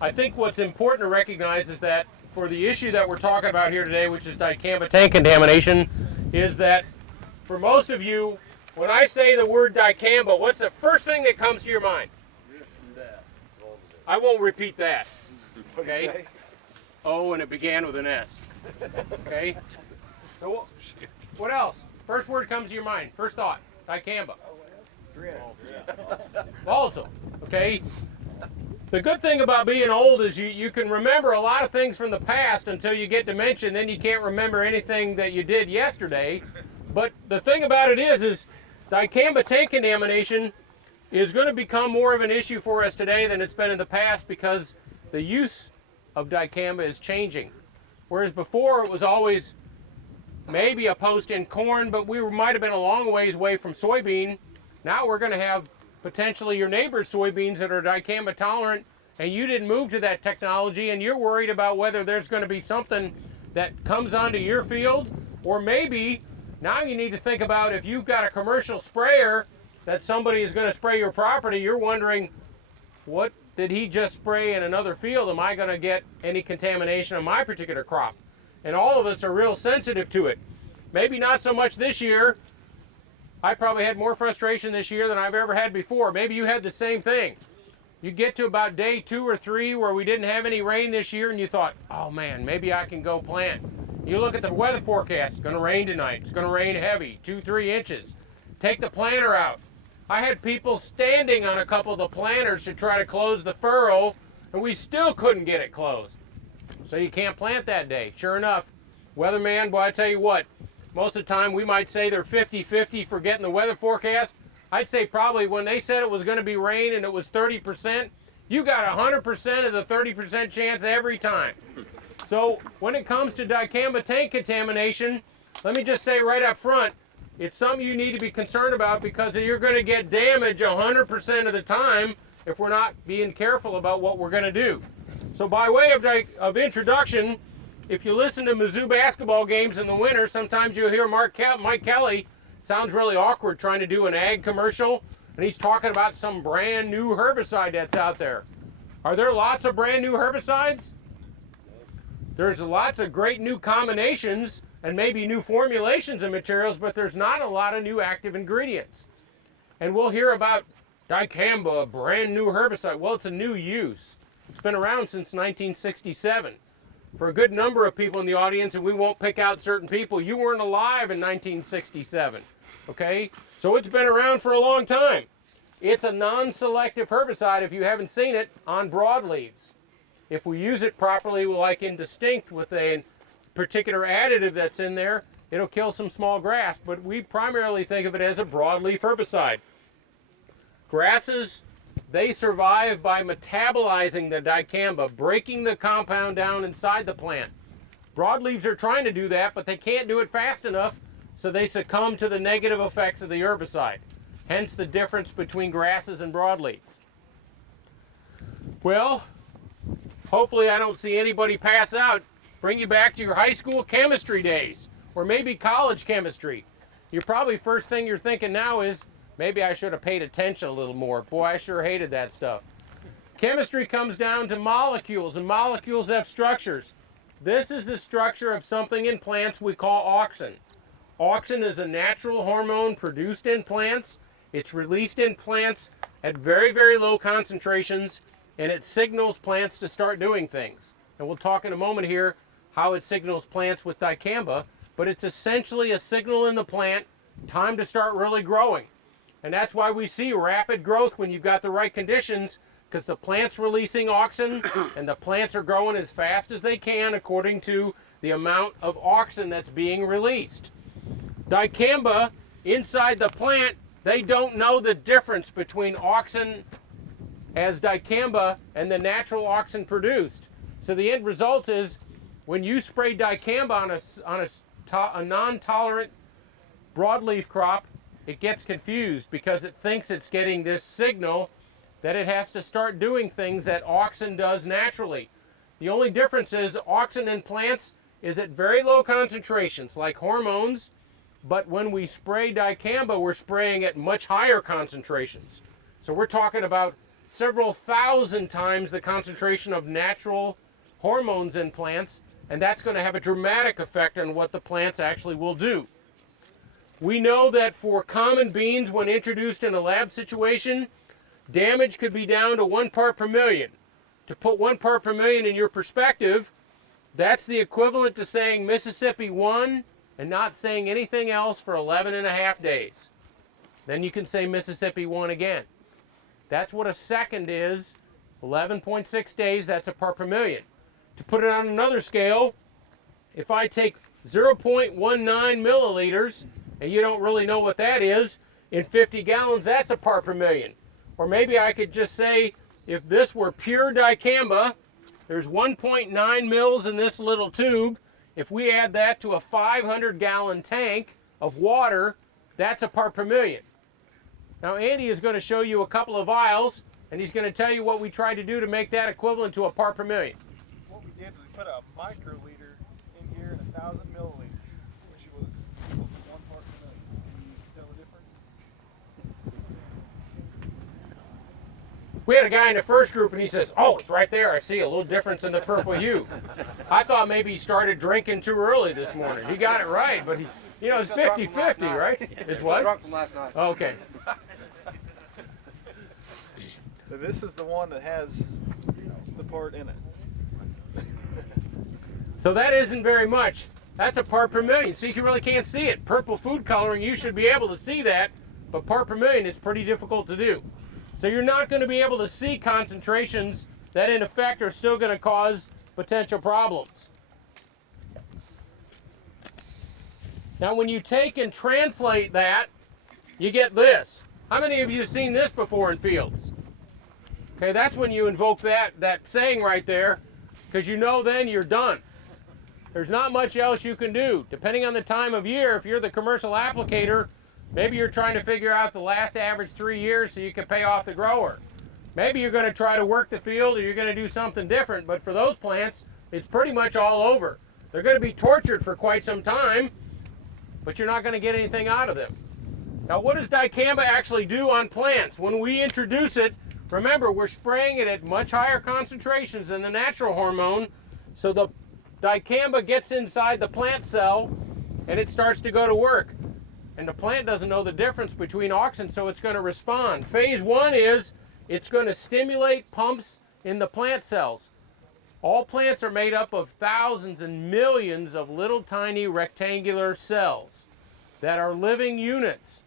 I think what's important to recognize is that for the issue that we're talking about here today, which is dicamba tank contamination, is that for most of you, when I say the word dicamba, what's the first thing that comes to your mind? I won't repeat that. Okay? Oh, and it began with an S. Okay? So what else? First word comes to your mind. First thought. Dicamba. Volatile. Okay? The good thing about being old is you can remember a lot of things from the past until you get dementia, and then you can't remember anything that you did yesterday. But the thing about it is dicamba tank contamination is going to become more of an issue for us today than it's been in the past because the use of dicamba is changing. Whereas before it was always maybe a post in corn, but we might have been a long ways away from soybean. Now we're going to have potentially your neighbor's soybeans that are dicamba tolerant, and you didn't move to that technology, and you're worried about whether there's going to be something that comes onto your field, or maybe now you need to think about if you've got a commercial sprayer that somebody is going to spray your property, you're wondering, what did he just spray in another field? Am I going to get any contamination on my particular crop? And all of us are real sensitive to it. Maybe not so much this year. I probably had more frustration this year than I've ever had before. Maybe you had the same thing. You get to about day 2 or 3 where we didn't have any rain this year and you thought, oh man, maybe I can go plant. You look at the weather forecast, it's going to rain tonight. It's going to rain heavy, 2-3 inches. Take the planter out. I had people standing on a couple of the planters to try to close the furrow, and we still couldn't get it closed. So you can't plant that day. Sure enough, weatherman, boy, I tell you what, most of the time we might say they're 50-50 for getting the weather forecast. I'd say probably when they said it was going to be rain and it was 30%, you got 100% of the 30% chance every time. So when it comes to dicamba tank contamination, let me just say right up front, it's something you need to be concerned about because you're going to get damage 100% of the time if we're not being careful about what we're going to do. So by way of introduction, if you listen to Mizzou basketball games in the winter, sometimes you'll hear Mike Kelly sounds really awkward trying to do an ag commercial, and he's talking about some brand new herbicide that's out there. Are there lots of brand new herbicides? There's lots of great new combinations and maybe new formulations of materials, but there's not a lot of new active ingredients. And we'll hear about dicamba, a brand new herbicide. Well, it's a new use. It's been around since 1967. For a good number of people in the audience, and we won't pick out certain people, you weren't alive in 1967, okay? So it's been around for a long time. It's a non-selective herbicide, if you haven't seen it, on broadleaves. If we use it properly, like in distinct with a particular additive that's in there, it'll kill some small grass, but we primarily think of it as a broadleaf herbicide. Grasses, they survive by metabolizing the dicamba, breaking the compound down inside the plant. Broadleaves are trying to do that, but they can't do it fast enough, so they succumb to the negative effects of the herbicide. Hence the difference between grasses and broadleaves. Well, hopefully I don't see anybody pass out. Bring you back to your high school chemistry days, or maybe college chemistry. You're probably first thing you're thinking now is, maybe I should have paid attention a little more. Boy, I sure hated that stuff. Chemistry comes down to molecules, and molecules have structures. This is the structure of something in plants we call auxin. Auxin is a natural hormone produced in plants. It's released in plants at very, very low concentrations, and it signals plants to start doing things. And we'll talk in a moment here how it signals plants with dicamba, but it's essentially a signal in the plant, time to start really growing. And that's why we see rapid growth when you've got the right conditions, because the plant's releasing auxin and the plants are growing as fast as they can according to the amount of auxin that's being released. Dicamba, inside the plant, they don't know the difference between auxin as dicamba and the natural auxin produced. So the end result is when you spray dicamba on a non-tolerant broadleaf crop, it gets confused because it thinks it's getting this signal that it has to start doing things that auxin does naturally. The only difference is auxin in plants is at very low concentrations, like hormones, but when we spray dicamba, we're spraying at much higher concentrations. So we're talking about several thousand times the concentration of natural hormones in plants, and that's going to have a dramatic effect on what the plants actually will do. We know that for common beans, when introduced in a lab situation, damage could be down to 1 part per million. To put 1 part per million in your perspective, that's the equivalent to saying Mississippi 1 and not saying anything else for 11 and a half days. Then you can say Mississippi 1 again. That's what a second is. 11.6 days, that's a part per million. To put it on another scale, if I take 0.19 milliliters, and you don't really know what that is, in 50 gallons, that's a part per million. Or maybe I could just say, if this were pure dicamba, there's 1.9 mils in this little tube. If we add that to a 500-gallon tank of water, that's a part per million. Now Andy is going to show you a couple of vials, and he's going to tell you what we tried to do to make that equivalent to a part per million. What we did was we put a microliter in here and 1,000 milliliters, which was 1 part per million. Can you tell the difference? We had a guy in the first group, and he says, oh, it's right there. I see a little difference in the purple hue. I thought maybe he started drinking too early this morning. He got it right, but it's 50-50, right? It's what? Drunk from last night. Okay. So this is the one that has the part in it. So that isn't very much. That's a part per million, so you really can't see it. Purple food coloring, you should be able to see that, but part per million is pretty difficult to do. So you're not going to be able to see concentrations that in effect are still going to cause potential problems. Now when you take and translate that, you get this. How many of you have seen this before in fields? Okay, that's when you invoke that saying right there, because you know then you're done. There's not much else you can do. Depending on the time of year, if you're the commercial applicator, maybe you're trying to figure out the last average 3 years so you can pay off the grower. Maybe you're going to try to work the field or you're going to do something different, but for those plants, it's pretty much all over. They're going to be tortured for quite some time, but you're not going to get anything out of them. Now, what does dicamba actually do on plants? When we introduce it, remember, we're spraying it at much higher concentrations than the natural hormone, so the dicamba gets inside the plant cell and it starts to go to work. And the plant doesn't know the difference between auxin, so it's going to respond. Phase 1 is it's going to stimulate pumps in the plant cells. All plants are made up of thousands and millions of little tiny rectangular cells that are living units.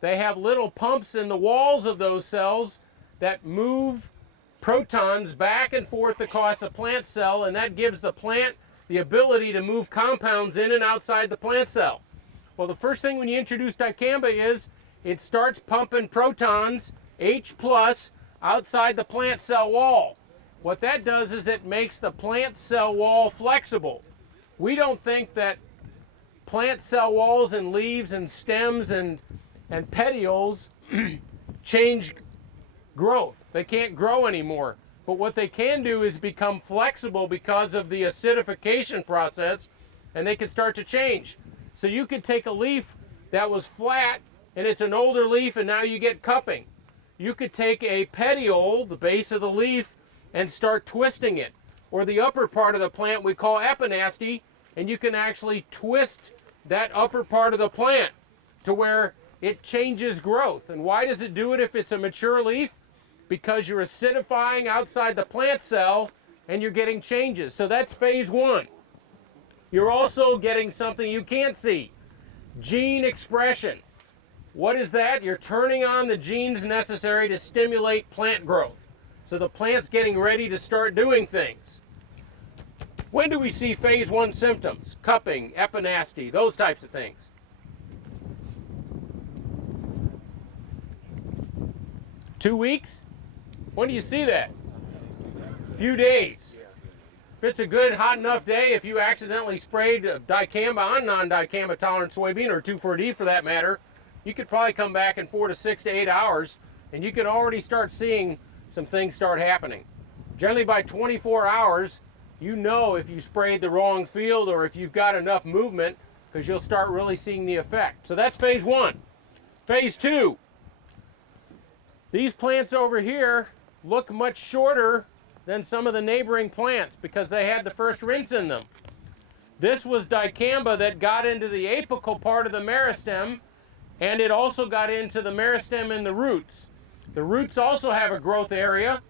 They have little pumps in the walls of those cells that move protons back and forth across the plant cell, and that gives the plant the ability to move compounds in and outside the plant cell. Well, the first thing when you introduce dicamba is it starts pumping protons, H+, outside the plant cell wall. What that does is it makes the plant cell wall flexible. We don't think that plant cell walls and leaves and stems and petioles change growth. They can't grow anymore. But what they can do is become flexible because of the acidification process, and they can start to change. So you could take a leaf that was flat and it's an older leaf and now you get cupping. You could take a petiole, the base of the leaf, and start twisting it. Or the upper part of the plant we call epinasty, and you can actually twist that upper part of the plant to where it changes growth. And why does it do it if it's a mature leaf? Because you're acidifying outside the plant cell and you're getting changes. So that's phase 1. You're also getting something you can't see, gene expression. What is that? You're turning on the genes necessary to stimulate plant growth. So the plant's getting ready to start doing things. When do we see phase 1 symptoms? Cupping, epinasty, those types of things. Two weeks? When do you see that? A few days. If it's a good, hot enough day, if you accidentally sprayed dicamba on non-dicamba tolerant soybean, or 2,4-D for that matter, you could probably come back in 4 to 6 to 8 hours, and you can already start seeing some things start happening. Generally by 24 hours, you know if you sprayed the wrong field or if you've got enough movement, because you'll start really seeing the effect. So that's phase 1. Phase 2. These plants over here look much shorter than some of the neighboring plants because they had the first rinse in them. This was dicamba that got into the apical part of the meristem, and it also got into the meristem and the roots. The roots also have a growth area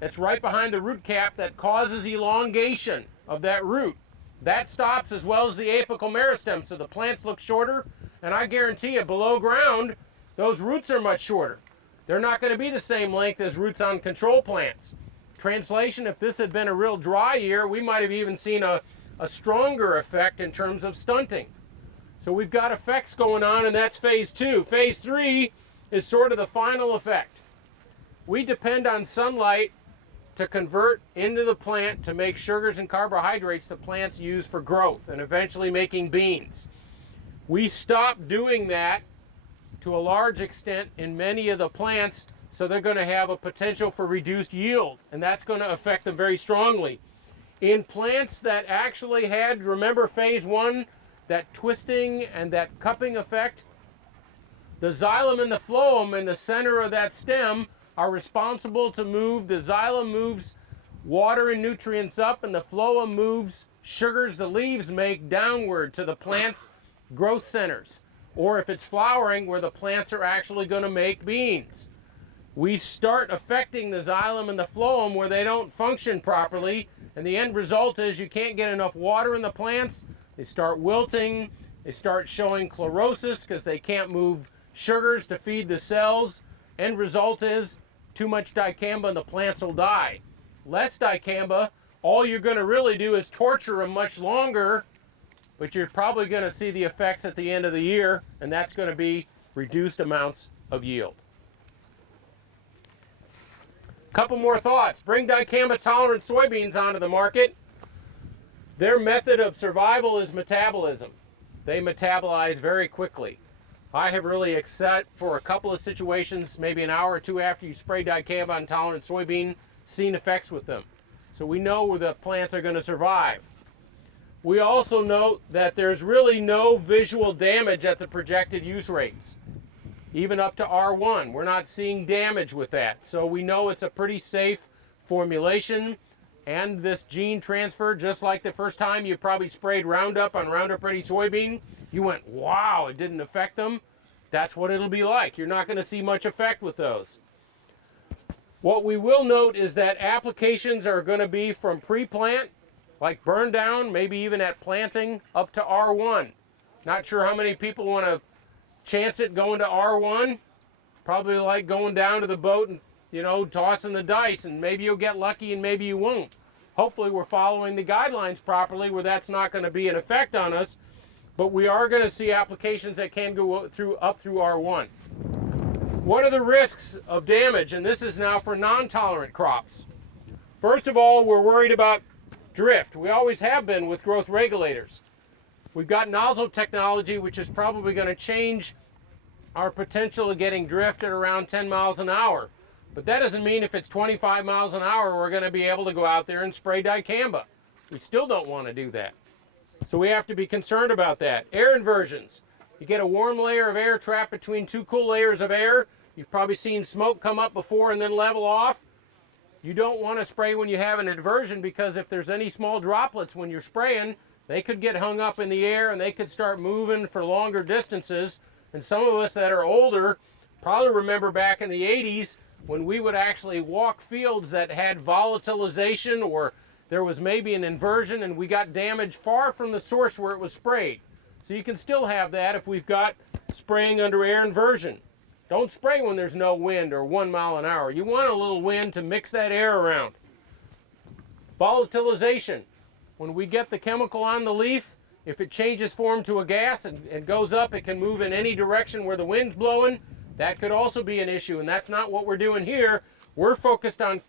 that's right behind the root cap that causes elongation of that root. That stops as well as the apical meristem, so the plants look shorter, and I guarantee you below ground, those roots are much shorter. They're not going to be the same length as roots on control plants. Translation, if this had been a real dry year, we might have even seen a stronger effect in terms of stunting. So we've got effects going on, and that's phase 2. Phase 3 is sort of the final effect. We depend on sunlight to convert into the plant to make sugars and carbohydrates the plants use for growth and eventually making beans. We stopped doing that to a large extent in many of the plants, so they're going to have a potential for reduced yield, and that's going to affect them very strongly. In plants that actually had, remember phase 1, that twisting and that cupping effect, the xylem and the phloem in the center of that stem are responsible to move. The xylem moves water and nutrients up, and the phloem moves sugars the leaves make downward to the plant's growth centers, or if it's flowering, where the plants are actually going to make beans. We start affecting the xylem and the phloem where they don't function properly, and the end result is you can't get enough water in the plants. They start wilting, they start showing chlorosis because they can't move sugars to feed the cells. End result is too much dicamba and the plants will die. Less dicamba, all you're going to really do is torture them much longer, but you're probably going to see the effects at the end of the year, and that's going to be reduced amounts of yield. Couple more thoughts. Bring dicamba-tolerant soybeans onto the market. Their method of survival is metabolism. They metabolize very quickly. I have really, except for a couple of situations, maybe an hour or two after you spray dicamba on tolerant soybean, seen effects with them. So we know where the plants are going to survive. We also note that there's really no visual damage at the projected use rates. Even up to R1, we're not seeing damage with that. So we know it's a pretty safe formulation, and this gene transfer, just like the first time you probably sprayed Roundup on Roundup Ready soybean, you went, wow, it didn't affect them. That's what it'll be like. You're not going to see much effect with those. What we will note is that applications are going to be from pre-plant, like burn down, maybe even at planting, up to R1. Not sure how many people want to chance it going to R1. Probably like going down to the boat and, tossing the dice, and maybe you'll get lucky and maybe you won't. Hopefully we're following the guidelines properly where that's not going to be an effect on us, but we are going to see applications that can go up through R1. What are the risks of damage? And this is now for non-tolerant crops. First of all, we're worried about drift. We always have been with growth regulators. We've got nozzle technology, which is probably going to change our potential of getting drift at around 10 miles an hour. But that doesn't mean if it's 25 miles an hour, we're going to be able to go out there and spray dicamba. We still don't want to do that. So we have to be concerned about that. Air inversions. You get a warm layer of air trapped between two cool layers of air. You've probably seen smoke come up before and then level off. You don't want to spray when you have an inversion, because if there's any small droplets when you're spraying, they could get hung up in the air and they could start moving for longer distances. And some of us that are older probably remember back in the 80s when we would actually walk fields that had volatilization, or there was maybe an inversion and we got damage far from the source where it was sprayed. So you can still have that if we've got spraying under air inversion. Don't spray when there's no wind or 1 mile an hour. You want a little wind to mix that air around. Volatilization. When we get the chemical on the leaf, if it changes form to a gas and goes up, it can move in any direction where the wind's blowing. That could also be an issue, and that's not what we're doing here. We're focused on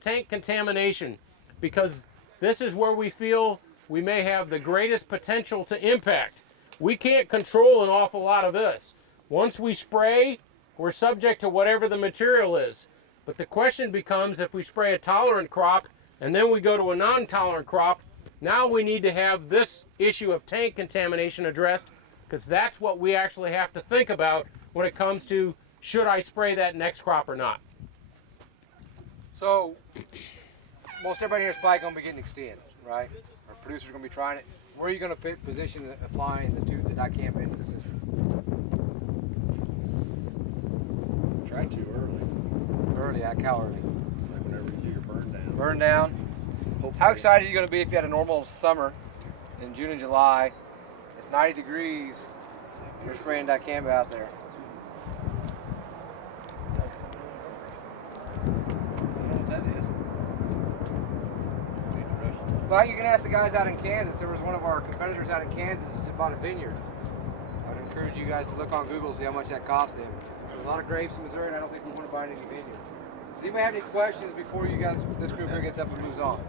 tank contamination, because this is where we feel we may have the greatest potential to impact. We can't control an awful lot of this. Once we spray, we're subject to whatever the material is. But the question becomes, if we spray a tolerant crop and then we go to a non-tolerant crop, now we need to have this issue of tank contamination addressed, because that's what we actually have to think about when it comes to, should I spray that next crop or not? So, most everybody here is probably going to be getting extend, right? Our producers are going to be trying it. Where are you going to position applying the dicamba into the system? Try too early. Early, how early? Whenever you do your burn down. Burn down. Hopefully. How excited are you going to be if you had a normal summer in June and July? It's 90 degrees. You're spraying dicamba out there. I don't know what that is. Well, you can ask the guys out in Kansas. There was one of our competitors out in Kansas that just bought a vineyard. I would encourage you guys to look on Google and see how much that cost them. There's a lot of grapes in Missouri, and I don't think we want to buy any vineyards. Does anybody have any questions before you guys, this group here gets up and moves on?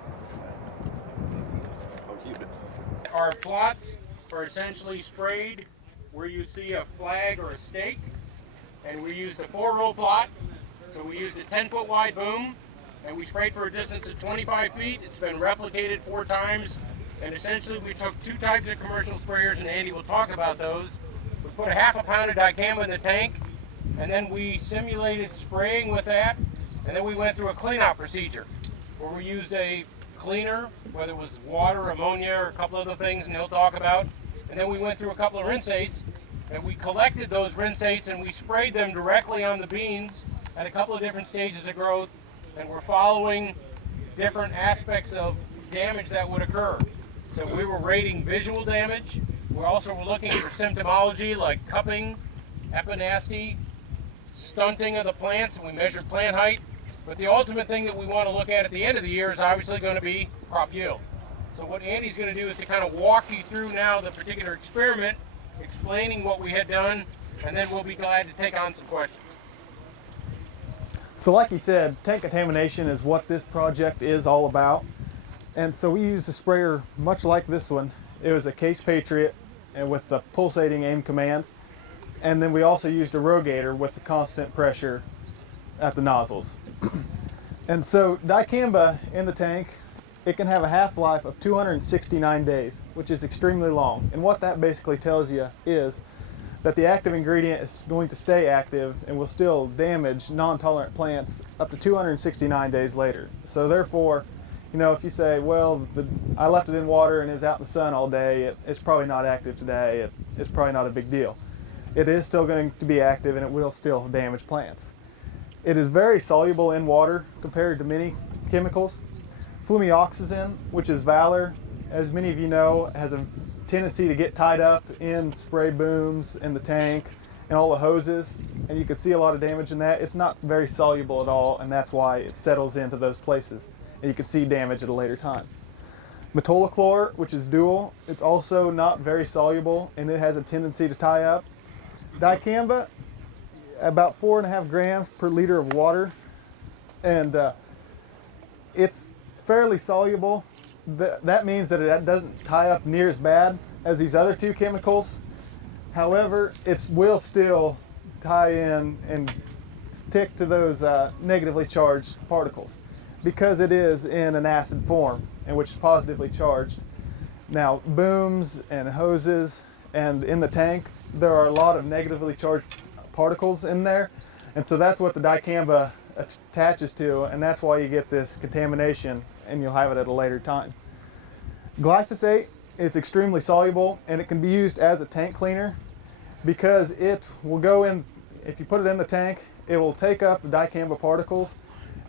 Our plots are essentially sprayed where you see a flag or a stake, and we used a 4-row plot. So we used a 10-foot wide boom, and we sprayed for a distance of 25 feet. It's been replicated 4 times, and essentially we took 2 types of commercial sprayers, and Andy will talk about those. We put a half a pound of dicamba in the tank, and then we simulated spraying with that, and then we went through a cleanout procedure where we used a cleaner, whether it was water, ammonia, or a couple other things, and he'll talk about. And then we went through a couple of rinsates, and we collected those rinsates and we sprayed them directly on the beans at a couple of different stages of growth, and we're following different aspects of damage that would occur. So we were rating visual damage. We also were looking for symptomology like cupping, epinasty, stunting of the plants, and we measured plant height. But the ultimate thing that we want to look at the end of the year is obviously going to be crop yield. So what Andy's going to do is to kind of walk you through now the particular experiment, explaining what we had done, and then we'll be glad to take on some questions. So like he said, tank contamination is what this project is all about. And so we used a sprayer much like this one. It was a Case Patriot and with the pulsating aim command. And then we also used a Rogator with the constant pressure at the nozzles. And so dicamba in the tank, it can have a half-life of 269 days, which is extremely long. And what that basically tells you is that the active ingredient is going to stay active and will still damage non-tolerant plants up to 269 days later. So therefore, you know, if you say, well, I left it in water and it was out in the sun all day, it's probably not active today, it's probably not a big deal. It is still going to be active and it will still damage plants. It is very soluble in water compared to many chemicals. Flumioxazin, which is Valor, as many of you know, has a tendency to get tied up in spray booms in the tank and all the hoses, and you can see a lot of damage in that. It's not very soluble at all, and that's why it settles into those places, and you can see damage at a later time. Metolachlor, which is dual, it's also not very soluble, and it has a tendency to tie up. Dicamba, about 4.5 grams per liter of water, and it's fairly soluble. That means that it doesn't tie up near as bad as these other 2 chemicals. However, it will still tie in and stick to those negatively charged particles because it is in an acid form, and which is positively charged. Now, booms and hoses and in the tank, there are a lot of negatively charged particles in there, and so that's what the dicamba attaches to, and that's why you get this contamination, and you'll have it at a later time. Glyphosate is extremely soluble, and it can be used as a tank cleaner because it will go in, if you put it in the tank, it will take up the dicamba particles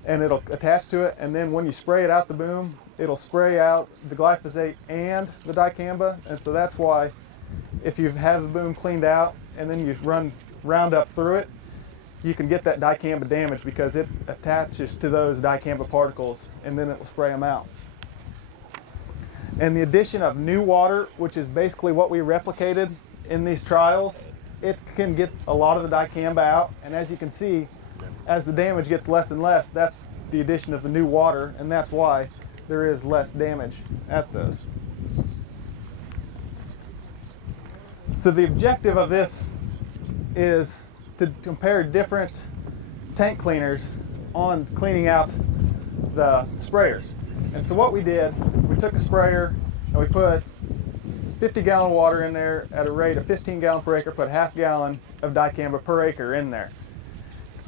and it'll attach to it, and then when you spray it out the boom, it'll spray out the glyphosate and the dicamba, and so that's why if you have the boom cleaned out and then you run Roundup through it, you can get that dicamba damage because it attaches to those dicamba particles and then it will spray them out. And the addition of new water, which is basically what we replicated in these trials, it can get a lot of the dicamba out, and as you can see, as the damage gets less and less, that's the addition of the new water, and that's why there is less damage at those. So the objective of this is to compare different tank cleaners on cleaning out the sprayers. And so what we did, we took a sprayer and we put 50-gallon water in there at a rate of 15 gallons per acre, put half gallon of dicamba per acre in there.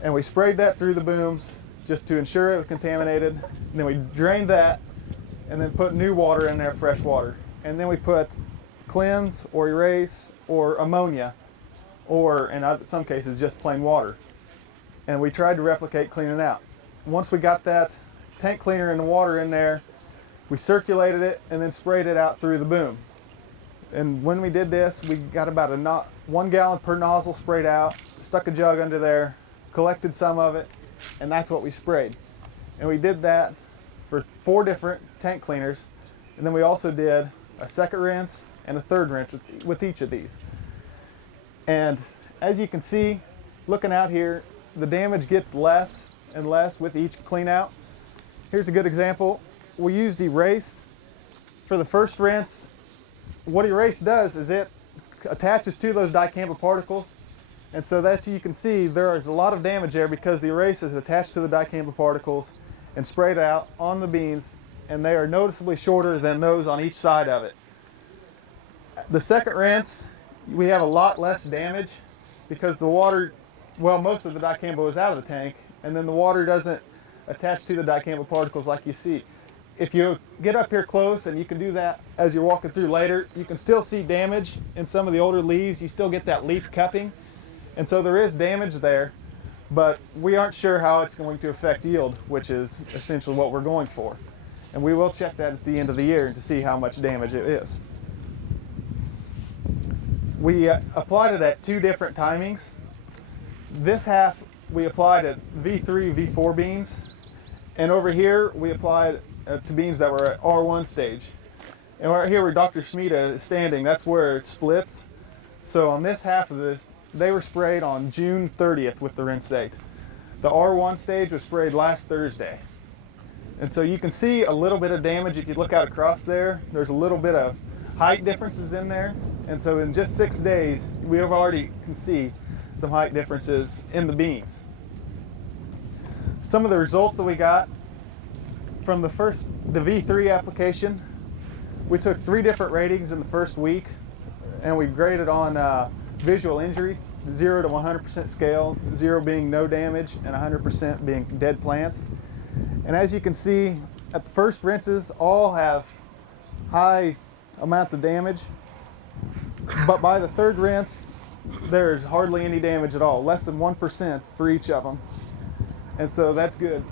And we sprayed that through the booms just to ensure it was contaminated. And then we drained that and then put new water in there, fresh water. And then we put cleanse or erase or ammonia, or in some cases just plain water. And we tried to replicate cleaning out. Once we got that tank cleaner and the water in there, we circulated it and then sprayed it out through the boom. And when we did this, we got about 1 gallon per nozzle sprayed out, stuck a jug under there, collected some of it, and that's what we sprayed. And we did that for 4 different tank cleaners, and then we also did a second rinse and a third rinse with each of these. And as you can see, looking out here, the damage gets less and less with each clean out. Here's a good example. We used erase for the first rinse. What erase does is it attaches to those dicamba particles, and so that you can see there is a lot of damage there because the erase is attached to the dicamba particles and sprayed out on the beans, and they are noticeably shorter than those on each side of it. The second rinse, we have a lot less damage because the water, well, most of the dicamba is out of the tank, and then the water doesn't attach to the dicamba particles like you see. If you get up here close, and you can do that as you're walking through later, you can still see damage in some of the older leaves. You still get that leaf cupping, and so there is damage there, but we aren't sure how it's going to affect yield, which is essentially what we're going for. And we will check that at the end of the year to see how much damage it is. We applied it at 2 different timings. This half we applied at V3, V4 beans, and over here we applied to beans that were at R1 stage. And right here where Dr. Smeda is standing, that's where it splits. So on this half of this, they were sprayed on June 30th with the rinse date. The R1 stage was sprayed last Thursday. And so you can see a little bit of damage if you look out across there. There's a little bit of height differences in there. And so in just 6 days, we have already can see some height differences in the beans. Some of the results that we got from the V3 application, we took 3 different ratings in the first week, and we graded on visual injury, 0 to 100% scale, 0 being no damage and 100% being dead plants. And as you can see, at the first rinses, all have high amounts of damage, but by the third rinse, there's hardly any damage at all, less than 1% for each of them. And so that's good.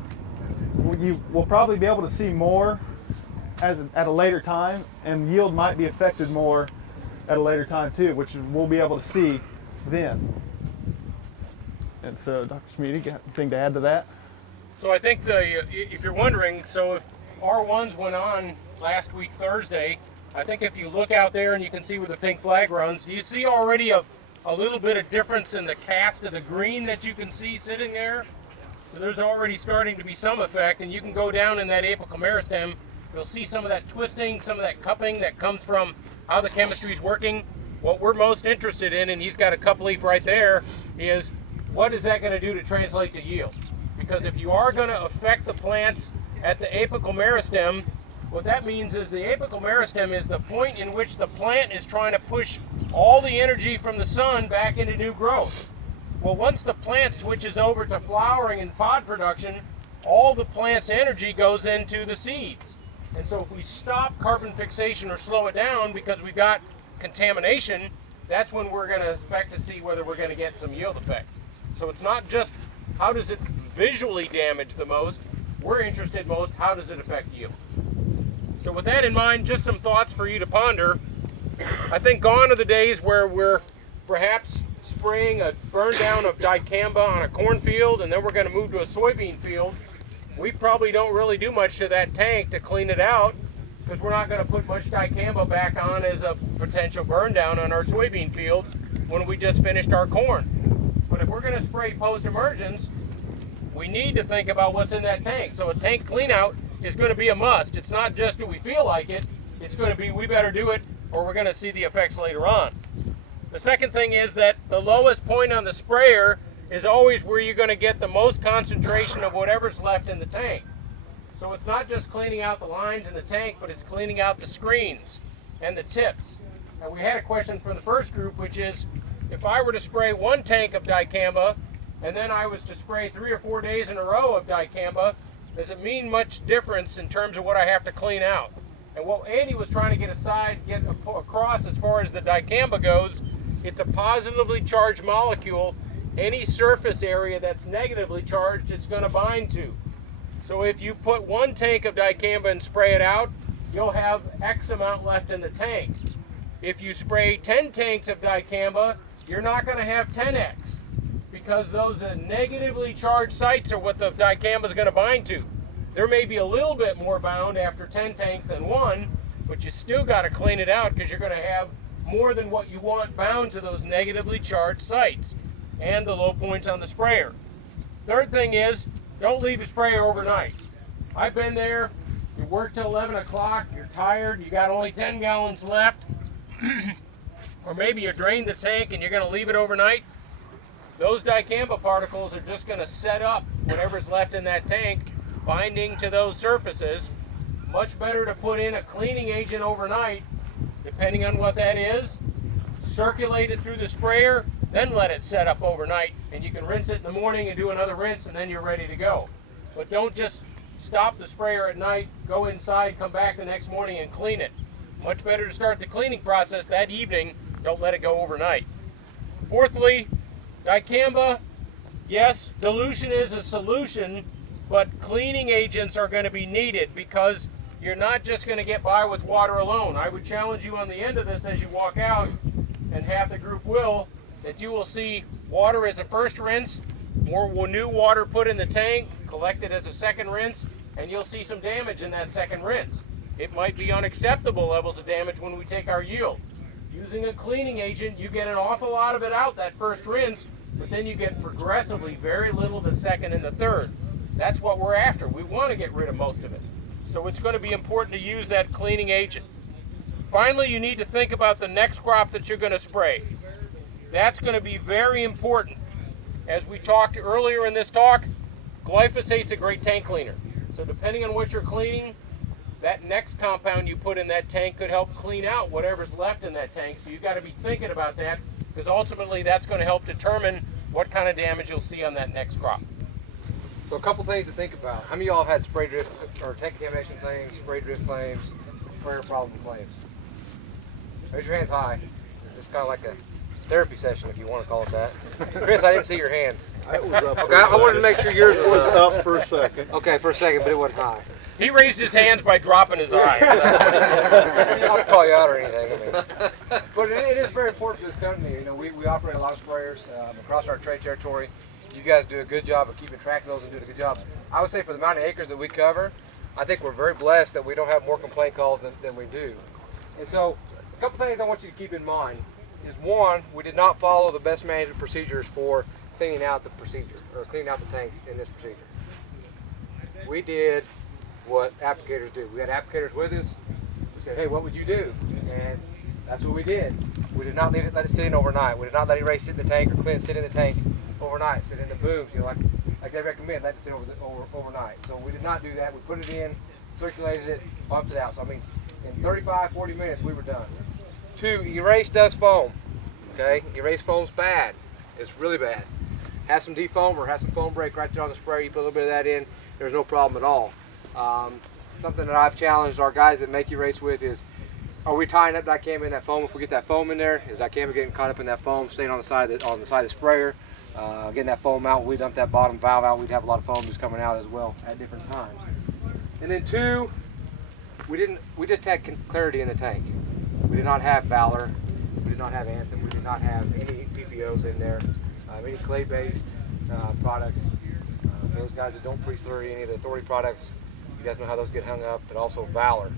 You will probably be able to see more at a later time, and yield might be affected more at a later time too, which we'll be able to see then. And so, Dr. Smeda, you got anything to add to that? So I think if you're wondering, so if R1s went on last week Thursday, I think if you look out there and you can see where the pink flag runs, do you see already a little bit of difference in the cast of the green that you can see sitting there? So there's already starting to be some effect, and you can go down in that apical meristem. You'll see some of that twisting, some of that cupping that comes from how the chemistry is working. What we're most interested in, and he's got a cup leaf right there, is what is that going to do to translate to yield? Because if you are going to affect the plants at the apical meristem, what that means is the apical meristem is the point in which the plant is trying to push all the energy from the sun back into new growth. Well, once the plant switches over to flowering and pod production, all the plant's energy goes into the seeds. And so if we stop carbon fixation or slow it down because we've got contamination, that's when we're going to expect to see whether we're going to get some yield effect. So it's not just how does it visually damage the most, we're interested most, how does it affect yield? So with that in mind, just some thoughts for you to ponder. I think gone are the days where we're perhaps spraying a burn down of dicamba on a cornfield and then we're going to move to a soybean field. We probably don't really do much to that tank to clean it out because we're not going to put much dicamba back on as a potential burn down on our soybean field when we just finished our corn. But if we're going to spray post-emergence, we need to think about what's in that tank. So a tank clean out is going to be a must. It's not just do we feel like it, it's going to be we better do it or we're going to see the effects later on. The second thing is that the lowest point on the sprayer is always where you're going to get the most concentration of whatever's left in the tank. So it's not just cleaning out the lines in the tank, but it's cleaning out the screens and the tips. And we had a question from the first group, which is, if I were to spray 1 tank of dicamba and then I was to spray 3 or 4 days in a row of dicamba, does it mean much difference in terms of what I have to clean out? And what Andy was trying to get across as far as the dicamba goes, it's a positively charged molecule. Any surface area that's negatively charged, it's going to bind to. So if you put 1 tank of dicamba and spray it out, you'll have X amount left in the tank. If you spray 10 tanks of dicamba, you're not going to have 10X, because those negatively charged sites are what the dicamba is going to bind to. There may be a little bit more bound after 10 tanks than 1, but you still got to clean it out because you're going to have more than what you want bound to those negatively charged sites and the low points on the sprayer. Third thing is, don't leave the sprayer overnight. I've been there, you work till 11 o'clock, you're tired, you got only 10 gallons left, or maybe you drained the tank and you're going to leave it overnight. Those dicamba particles are just going to set up whatever's left in that tank, binding to those surfaces. Much better to put in a cleaning agent overnight, depending on what that is, circulate it through the sprayer, then let it set up overnight, and you can rinse it in the morning and do another rinse, and then you're ready to go. But don't just stop the sprayer at night, go inside, come back the next morning and clean it. Much better to start the cleaning process that evening, don't let it go overnight. Fourthly, dicamba, yes, dilution is a solution, but cleaning agents are going to be needed because you're not just going to get by with water alone. I would challenge you on the end of this as you walk out, and half the group will, that you will see water as a first rinse, more new water put in the tank, collected as a second rinse, and you'll see some damage in that second rinse. It might be unacceptable levels of damage when we take our yield. Using a cleaning agent, you get an awful lot of it out that first rinse, but then you get progressively very little the second and the third. That's what we're after. We want to get rid of most of it. So it's going to be important to use that cleaning agent. Finally, you need to think about the next crop that you're going to spray. That's going to be very important. As we talked earlier in this talk, glyphosate's a great tank cleaner. So depending on what you're cleaning, that next compound you put in that tank could help clean out whatever's left in that tank. So you've got to be thinking about that, because ultimately that's going to help determine what kind of damage you'll see on that next crop. So a couple things to think about. How many of y'all have had spray drift or tank contamination claims, spray drift claims, sprayer problem claims? Raise your hands high. It's kind of like a therapy session, if you want to call it that. Chris, I didn't see your hand. It was up. Okay, I wanted to make sure yours It was up for a second. Okay, for a second, but it wasn't high. He raised his hands by dropping his eyes. I don't have to call you out or anything. But it is very important for this company. You know, we operate a lot of sprayers across our trade territory. You guys do a good job of keeping track of those and doing a good job. I would say for the amount of acres that we cover, I think we're very blessed that we don't have more complaint calls than we do. And so a couple things I want you to keep in mind is, one, we did not follow the best management procedures for cleaning out the procedure, or cleaning out the tanks in this procedure. We did what applicators do. We had applicators with us. We said, hey, what would you do? And that's what we did. We did not let it sit in overnight. We did not let erase sit in the tank or clean sit in the tank overnight, sit in the booms, you know, like they recommend, let it sit overnight. So we did not do that. We put it in, circulated it, pumped it out. So I mean, in 35, 40 minutes, we were done. 2, erase does foam. Okay, erase foam's bad. It's really bad. Have some defoam or have some foam break right there on the sprayer. You put a little bit of that in, there's no problem at all. Something that I've challenged our guys that make erase with is, are we tying up dicamba in that foam? If we get that foam in there, is dicamba getting caught up in that foam, staying on the side of the sprayer, getting that foam out? When we dump that bottom valve out, we'd have a lot of foam just coming out as well at different times. And then 2, we just had clarity in the tank. We did not have Valor, we did not have Anthem, we did not have any PPOs in there, any clay-based products. For those guys that don't pre-slurry any of the Authority products, you guys know how those get hung up, but also Valor.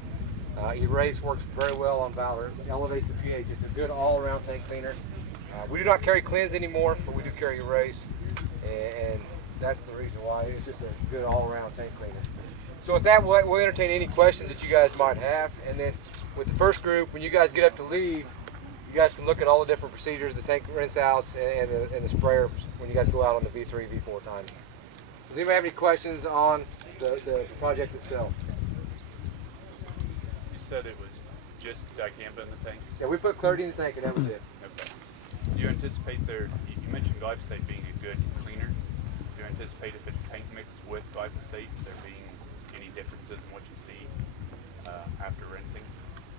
Erase works very well on Valor. It elevates the pH. It's a good all-around tank cleaner. We do not carry Cleanse anymore, but we do carry Erase, and that's the reason why. It's just a good all-around tank cleaner. So with that, we'll entertain any questions that you guys might have, and then with the first group, when you guys get up to leave, you guys can look at all the different procedures, the tank rinse outs, and the sprayer when you guys go out on the V3, V4 time. Does anybody have any questions on the project itself? You said it was just dicamba in the tank? Yeah, we put clarity in the tank and that was it. Okay. Do you anticipate you mentioned glyphosate being a good cleaner. Do you anticipate if it's tank mixed with glyphosate, there being any differences in what you see after rinsing?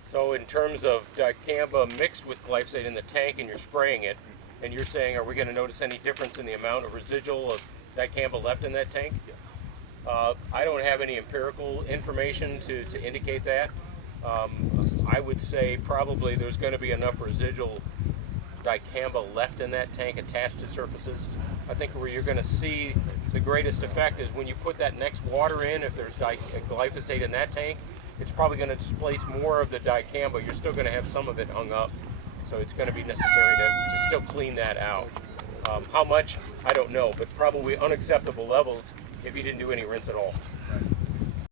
So in terms of dicamba mixed with glyphosate in the tank and you're spraying it, and you're saying, are we going to notice any difference in the amount of residual of dicamba left in that tank? Yes. I don't have any empirical information to indicate that. I would say probably there's going to be enough residual dicamba left in that tank attached to surfaces. I think where you're going to see the greatest effect is when you put that next water in. If there's glyphosate in that tank, it's probably going to displace more of the dicamba. You're still going to have some of it hung up, so it's going to be necessary to still clean that out. How much, I don't know, but probably unacceptable levels if you didn't do any rinse at all.